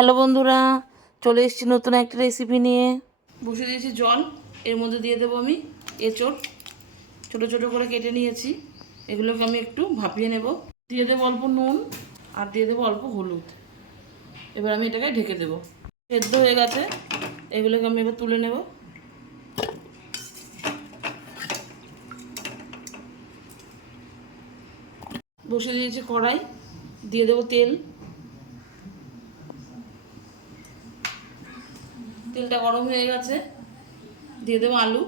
Hello বন্ধুরা, চলে এসেছি নতুন একটা রেসিপি নিয়ে। বসে দিয়েছি জল, এর মধ্যে দিয়ে দেবো আমি এঁচড়। ছোটো ছোটো করে কেটে নিয়েছি, এগুলোকে আমি একটু ভাপিয়ে নেব। দিয়ে দেবো অল্প নুন আর দিয়ে দেবো অল্প হলুদ। এবার আমি এটাকে ঢেকে দেবো। সেদ্ধ হয়ে গেছে, এগুলোকে আমি এবার তুলে নেব। বসে দিয়েছি কড়াই, দিয়ে দেবো তেল। তেলটা গরম হয়ে গেছে, দিয়ে দেবো আলু।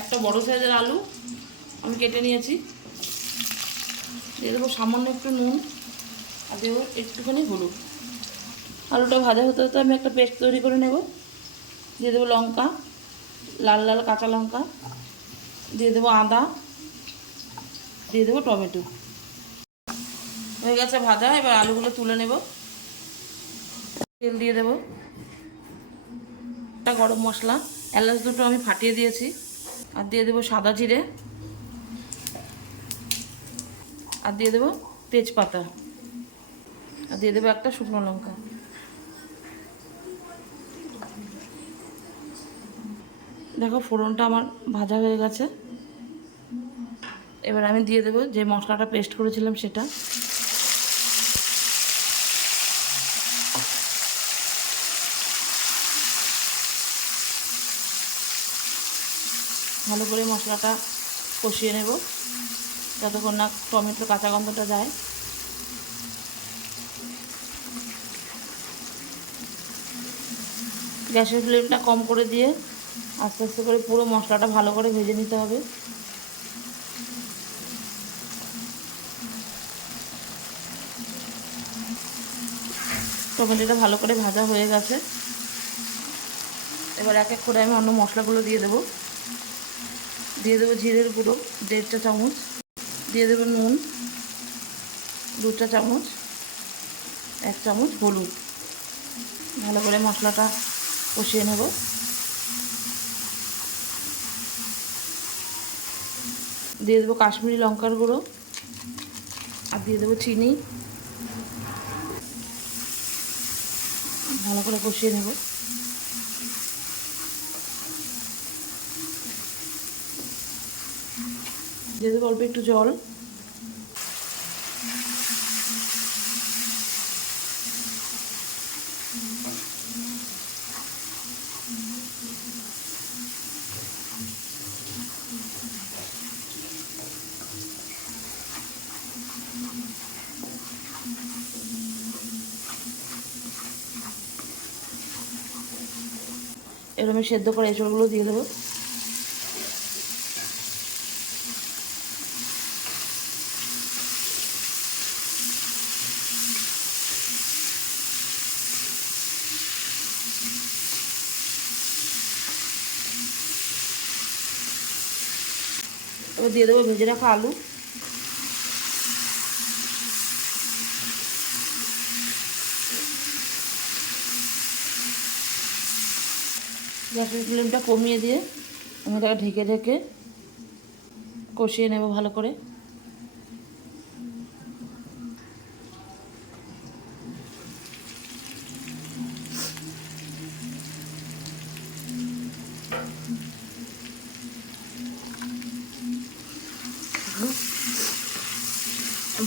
একটা বড় সাইজের আলু আমি কেটে নিয়েছি। দিয়ে দেবো সামান্য একটু নুন আর দেবো একটুখানি হলুদ। আলুটা ভাজা হতে হতে আমি একটা পেস্ট তৈরি করে নেব। দিয়ে দেবো লঙ্কা, লাল লাল কাঁচা লঙ্কা, দিয়ে দেবো আদা, দিয়ে দেবো টমেটো। হয়ে গেছে ভাজা, এবার আলুগুলো তুলে নেব। তেল দিয়ে দেবো, একটা গরম মশলা, এলাচ দুটো আমি ফাটিয়ে দিয়েছি, আর দিয়ে দেবো সাদা জিরে, আর দিয়ে দেবো তেজপাতা, আর দিয়ে দেবো একটা শুকনো লঙ্কা। দেখো ফোড়নটা আমার ভাজা হয়ে গেছে। এবার আমি দিয়ে দেবো যে মশলাটা পেস্ট করেছিলাম সেটা। ভালো করে মশলাটা কষিয়ে নেব যতক্ষণ না টমেটোর কাঁচা গন্ধটা যায়। গ্যাসের ফ্লেমটা কম করে দিয়ে আস্তে আস্তে করে পুরো মশলাটা ভালো করে ভেজে নিতে হবে। টমেটোটা ভালো করে ভাজা হয়ে গেছে, এবার এক এক করে আমি অন্য মশলাগুলো দিয়ে দেবো। দিয়ে দেবো জিরের গুঁড়ো 1.5 চা চামচ, দিয়ে দেবো নুন 2 চা চামচ, 1 চামচ হলুদ। ভালো করে মশলাটা কষিয়ে নেব। দিয়ে দেবো কাশ্মীরি লঙ্কার গুঁড়ো, আর দিয়ে দেবো চিনি। ভালো করে কষিয়ে নেব। দিয়ে দেবো অল্প একটু জল। এবার আমি সেদ্ধ করা এঁচড়গুলো দিয়ে দেবো। এবার দিয়ে দেবো ভেজে রাখা আলু। গ্যাসের ফ্লেমটা কমিয়ে দিয়ে আমি এটাকে ঢেকে ঢেকে কষিয়ে নেব ভালো করে।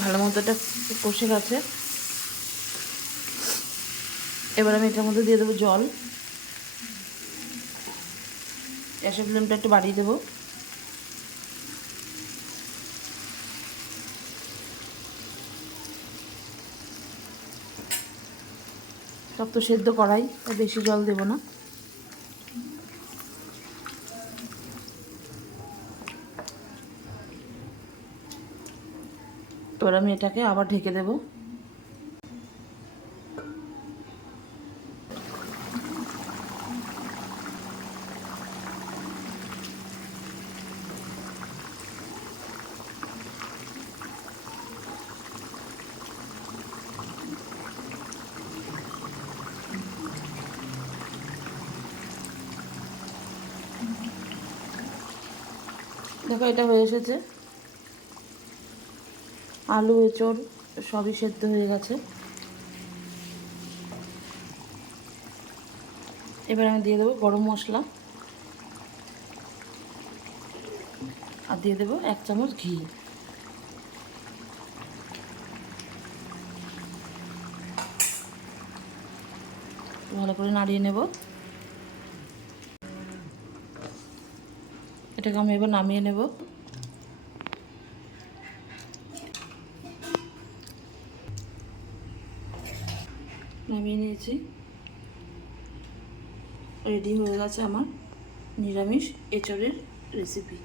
ভালো মতো এটা কষে গেছে, এবার আমি এটার মধ্যে দিয়ে দেবো জল। গ্যাসের ফ্লেমটা একটু বাড়িয়ে দেবো। সব তো সেদ্ধ করাই, বেশি জল দেবো না। এবার আমি এটাকে আবার ঢেকে দেবো। দেখো এটা হয়ে এসেছে, আলু এঁচড় সবই সেদ্ধ হয়ে গেছে। এবার আমি দিয়ে দেবো গরম মশলা আর দিয়ে দেবো 1 চামচ ঘি। ভালো করে নাড়িয়ে নেব। এটাকে আমি এবার নামিয়ে নেব। নামিয়ে নিয়েছি, রেডি হয়ে গেছে আমার নিরামিষ এঁচোড়ের রেসিপি।